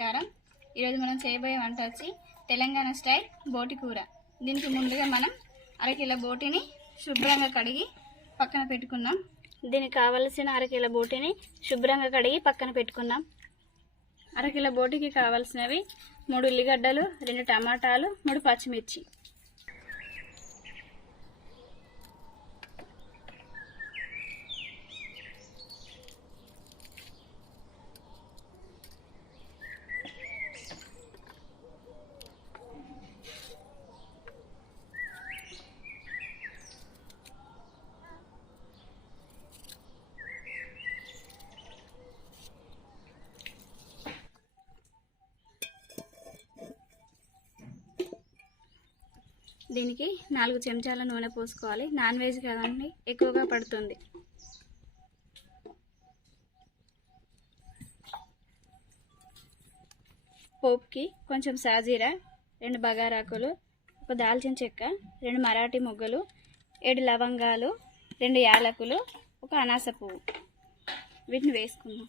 నమస్కారం. ఈరోజు మనం చేయబోయే వంట వచ్చి తెలంగాణ స్టైల్ బోటి కూర. దీనికి ముందుగా మనం అరకిలో బోటిని శుభ్రంగా కడిగి పక్కన పెట్టుకున్నాం. దీనికి కావలసిన అరకిలో బోటిని శుభ్రంగా కడిగి పక్కన పెట్టుకున్నాం. అరకిలో బోటికి కావాల్సినవి 3 ఉల్లిగడ్డలు, 2 టమాటాలు, 3 పచ్చిమిర్చి. దీనికి 4 చెంచాల నూనె పోసుకోవాలి. నాన్ వెజ్ కదండి, ఎక్కువగా పడుతుంది. పోపుకి కొంచెం సాజీరా, 2 బగారాకులు, 1 దాల్చిన చెక్క, 2 మరాఠీ మొగ్గలు, 7 లవంగాలు, 2 యాలకులు, 1 అనాస పువ్వు. వీటిని వేసుకుందాం.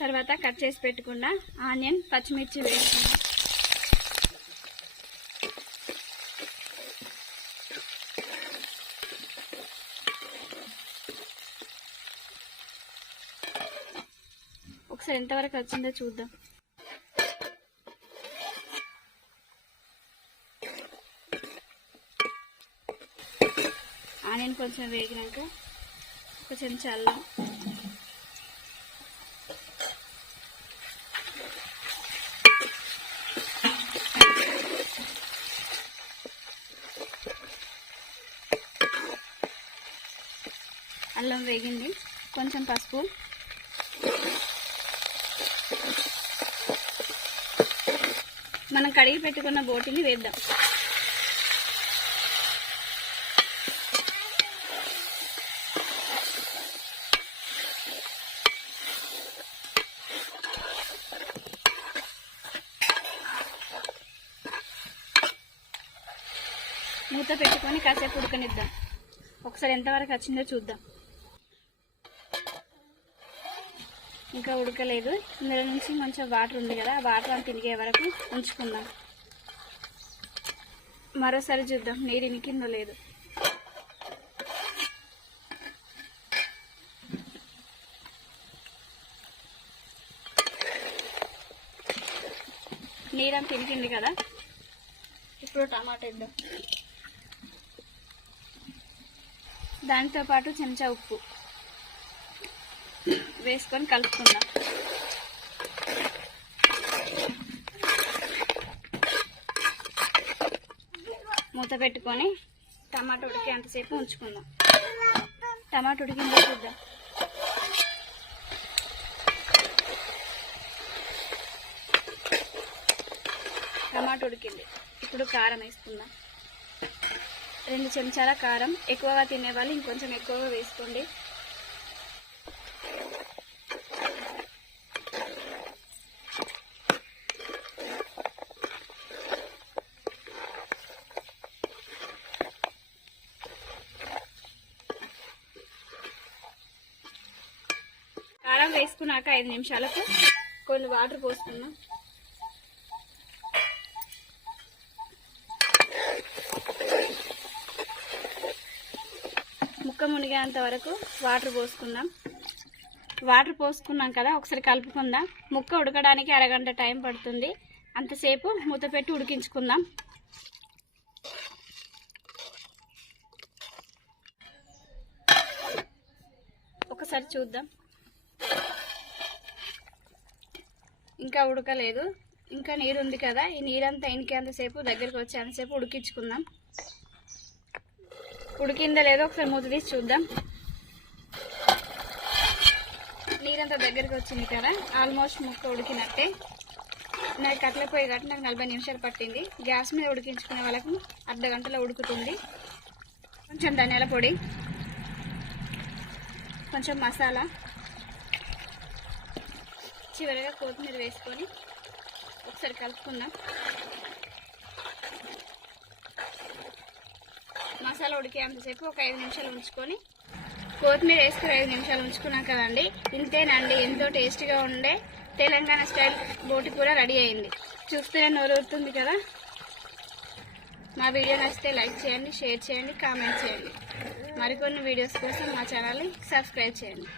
తర్వాత కట్ చేసి పెట్టుకున్న ఆనియన్, పచ్చిమిర్చి వేసుకున్నాం. ఒకసారి ఎంతవరకు వచ్చిందో చూద్దాం. ఆనియన్ కొంచెం వేగినాక 1 చెంచా అల్లం, అల్లం వేగింది, కొంచెం పసుపు, మనం కడిగి పెట్టుకున్న బోటిని వేద్దాం. మూత పెట్టుకొని కాసేపు ఉడకనిద్దాం. ఒకసారి ఎంతవరకు వచ్చిందో చూద్దాం. ఇంకా ఉడకలేదు. ఇందులో నుంచి కొంచెం వాటర్ ఉంది కదా, ఆ వాటర్ అంతా తిరిగే వరకు ఉంచుకుందాం. మరోసారి చూద్దాం నీరు ఇనికిందో లేదు. నీరంతా ఇనికింది కదా, ఇప్పుడు టమాటా వేద్దాం. దానితో పాటు చెంచా ఉప్పు వేసుకొని కలుపుకుందాం. మూత పెట్టుకొని టమాటా ఉడికేంతసేపు ఉంచుకుందాం. టమాటా ఉడికిందో చూద్దాం. టమాటా ఉడికింది. ఇప్పుడు కారం వేసుకుందాం. 2 చెంచాల కారం. ఎక్కువగా తినేవాళ్ళు ఇంకొంచెం ఎక్కువగా వేసుకోండి. కారం వేసుకున్నాక 5 నిమిషాలకు కొన్ని వాటర్ పోసుకుందాం. ముక్క మునిగేంత వరకు వాటర్ పోసుకుందాం. వాటర్ పోసుకున్నాం కదా, ఒకసారి కలుపుకుందాం. ముక్క ఉడకడానికి అరగంట టైం పడుతుంది. అంతసేపు మూత పెట్టి ఉడికించుకుందాం. ఒకసారి చూద్దాం. ఇంకా ఉడకలేదు, ఇంకా నీరు ఉంది కదా, ఈ నీరంతా ఇనికేంతసేపు దగ్గరికి వచ్చేంతసేపు ఉడికించుకుందాం. ఉడికిందో లేదో ఒకసారి మూత తీసి చూద్దాం. నీరంతా దగ్గరికి వచ్చింది కదా, ఆల్మోస్ట్ ముక్క ఉడికినట్టే. నాకు కట్ల పొయ్యి కట్టి నాకు 40 నిమిషాలు పట్టింది. గ్యాస్ మీద ఉడికించుకునే వాళ్ళకు అర్ధ గంటలో ఉడుకుతుంది. కొంచెం ధనియాల పొడి, కొంచెం మసాలా, చివరిగా కొత్తిమీర వేసుకొని ఒకసారి కలుపుకుందాం. మసాలా ఉడికేంతసేపు ఒక 5 నిమిషాలు ఉంచుకొని కొత్తిమీర వేసుకుని 5 నిమిషాలు ఉంచుకున్నాం కదండి. ఇంతేనండి, ఎంతో టేస్టీగా ఉండే తెలంగాణ స్టైల్ బోటి కూర రెడీ అయింది. చూస్తేనే నోరూరుతుంది కదా. మా వీడియో నచ్చితే లైక్ చేయండి, షేర్ చేయండి, కామెంట్ చేయండి. మరికొన్ని వీడియోస్ కోసం మా ఛానల్ని సబ్స్క్రైబ్ చేయండి.